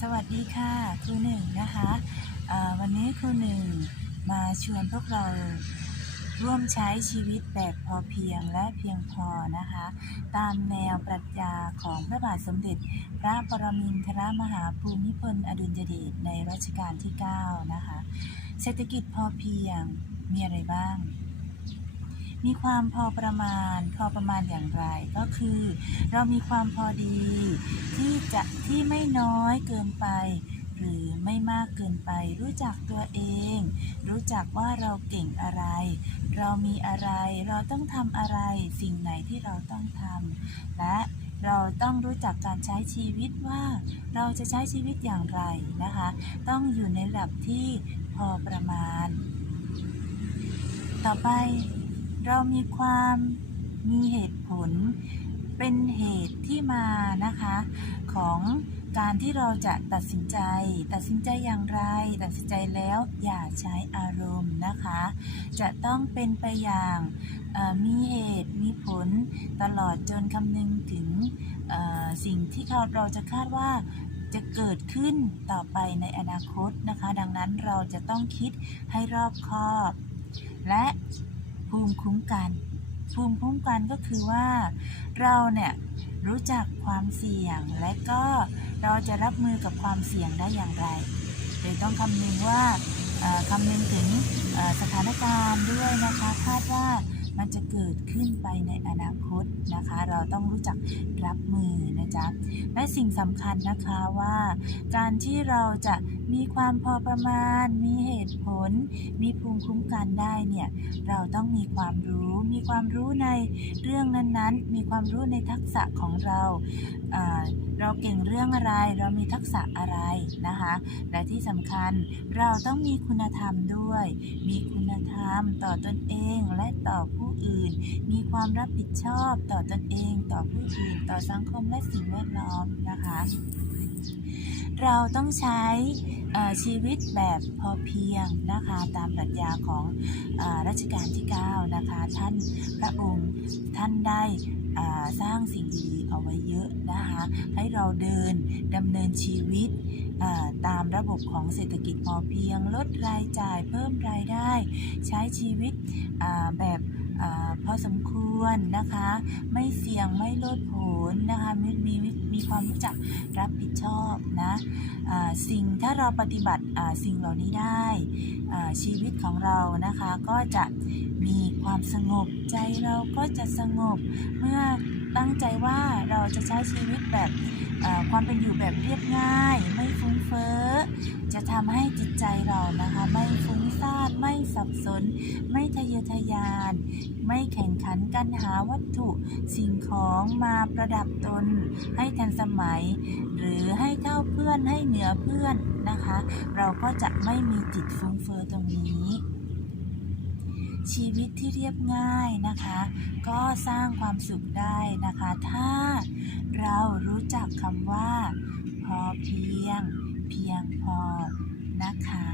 สวัสดีค่ะครูหนึ่งนะคะวันนี้ครูหนึ่งมาชวนพวกเราร่วมใช้ชีวิตแบบพอเพียงและเพียงพอนะคะ ตามแนวปรัชญาของพระบาทสมเด็จ พระปรมินทรมหาภูมิพลอดุลยเดชในรัชกาลที่ 9 นะคะ เศรษฐกิจพอเพียงมีอะไรบ้าง มีความพอประมาณ พอประมาณอย่างไร ก็คือ เรามีความพอดี ที่จะที่ไม่น้อยเกินไป หรือไม่มากเกินไป รู้จักตัวเอง รู้จักว่าเราเก่งอะไร เรามีอะไร เราต้องทำอะไร สิ่งไหนที่เราต้องทำและเราต้องรู้จักการใช้ชีวิตว่าเราจะใช้ชีวิตอย่างไรนะคะ ต้องอยู่ในระดับที่พอประมาณ ต่อไป เรามีความมีเหตุผล เป็นเหตุที่มานะคะ ของการที่เราจะตัดสินใจ ตัดสินใจอย่างไร ตัดสินใจแล้วอย่าใช้อารมณ์นะคะ จะต้องเป็นไปอย่างมีเหตุมีผลตลอดจนคำนึงถึงสิ่งที่เราเราจะคาดว่าจะเกิดขึ้นต่อไปในอนาคตนะคะ ดังนั้นเราจะต้องคิดให้รอบคอบ และ มิคุ้มกัน ภูมิคุ้มกันก็คือว่าเราเนี่ยรู้จักความเสี่ยงและก็เราจะรับมือกับความเสี่ยงได้อย่างไรโดยต้องคำนึงว่าคำนึงถึงสถานการณ์ด้วยนะคะคาดว่า มันจะเกิดขึ้นไปในอนาคตนะคะ เราต้องรู้จักรับมือนะจ๊ะและสิ่งสำคัญนะคะว่า การที่เราจะมีความพอประมาณ มีเหตุผล มีภูมิคุ้มกันได้เนี่ยเราต้องมีความรู้ มีความรู้ในเรื่องนั้นๆ มีความรู้ในทักษะของเราเราเก่งเรื่องอะไร เรามีทักษะอะไรนะคะ และที่สำคัญเราต้องมีคุณธรรมด้วย มีคุณธรรมต่อตนเองและต่อผู้อื่น มีความรับผิดชอบต่อตนเอง ต่อผู้อื่น ต่อสังคมและสิ่งแวดล้อมนะคะ เราต้องใช้ชีวิตแบบพอเพียงนะคะตามปรัชญาของอรัชกาลที่ 9 นะคะ ท่านพระองค์ท่านได้สร้างสิ่งดีๆเอาไว้เยอะนะคะ ให้เราเดินดำเนินชีวิตตามระบบของเศรษฐกิจพอเพียง ลดรายจ่ายเพิ่มรายได้ ใช้ชีวิตแบบ พอสมควรนะคะ ไม่เสี่ยงไม่โลดโผนนะคะมีมีมีความรู้จักรับผิดชอบนะสิ่งถ้าเราปฏิบัติสิ่งเหล่านี้ได้ชีวิตของเรานะคะก็จะมีความสงบใจเราก็จะสงบเมื่อตั้งใจว่าเราจะใช้ชีวิตแบบความเป็นอยู่แบบเรียบง่าย จะทำให้จิตใจเรานะคะ ไม่ฟุ้งซ่านไม่สับสน ไม่ทะเยอทะยาน ไม่แข่งขันกันหาวัตถุสิ่งของมาประดับตน ให้ทันสมัย หรือให้เท่าเพื่อนให้เหนือเพื่อนนะคะ เราก็จะไม่มีจิตฟุ้งเฟ้อตรงนี้ชีวิตที่เรียบง่ายนะคะ ก็สร้างความสุขได้นะคะ ถ้าเรารู้จักคำว่า พอเพียง เพียงพอนะคะ